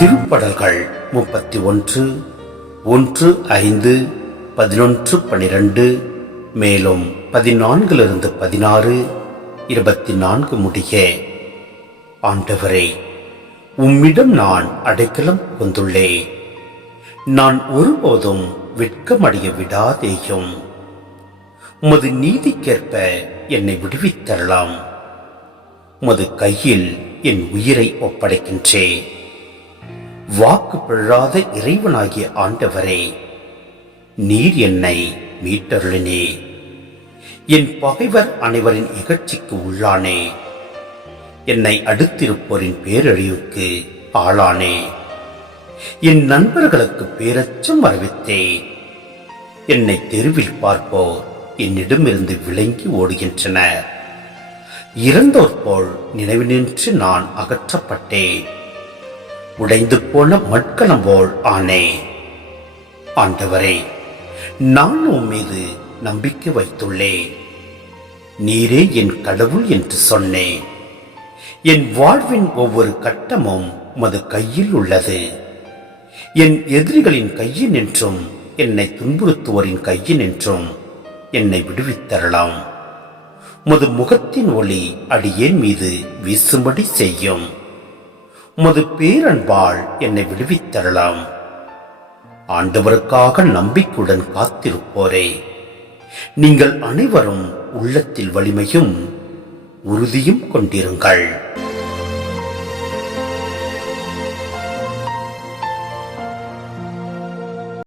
திருப்படல்கள் 31 1, 5, 11, 12 மேலும் 14 16, 24 முடிய. ஆண்டவரே, உம்மிடம் நான் அடைக்கலம் புகுந்துள்ளேன். நான் ஒருபோதும் வெட்கமடைய விடாதேயும். உமது நீதிக்கேற்ப என்னை விடுவித்தரலாம். உமது கையில் என் உயிரை ஒப்படைக்கின்றேன். வாக்கு பிழாத இறைவனாகிய ஆண்டவரே, நீர் என்னை மீட்டருளினே. என் பகைவர் அனைவரின் இகழ்ச்சிக்கு உள்ளானே. என்னை அடுத்திருப்போரின் பேரழிவுக்கு ஆளானே. என் நண்பர்களுக்கு பேரச்சம் அறிவித்தே. என்னை தெருவில் பார்ப்போர் என்னிடமிருந்து விலங்கி ஓடுகின்றனர். இறந்தோர் போல் நினைவினின்று நான் அகற்றப்பட்டேன். உடைந்து போன மட்கலம் போல் ஆனே. ஆண்டவரே, நான் உம்மீது நம்பிக்கை வைத்துள்ளேன். நீரே என் கடவுள் என்று சொன்னேன். என் வாழ்வின் ஒவ்வொரு கட்டமும் உமது கையில் உள்ளது. என் எதிரிகளின் கையினின்றும் என்னை துன்புறுத்துவோரின் கையினின்றும் என்னை விடுவித்தரலாம். உமது முகத்தின் ஒளி அடியேன் மீது வீசும்படி செய்யும். உமது பேரன்பால் என்னை விடுவித்தரலாம். ஆண்டவருக்காக நம்பிக்கையுடன் காத்திருப்போரே, நீங்கள் அனைவரும் உள்ளத்தில் வலிமையும் உறுதியும் கொண்டிருங்கள்.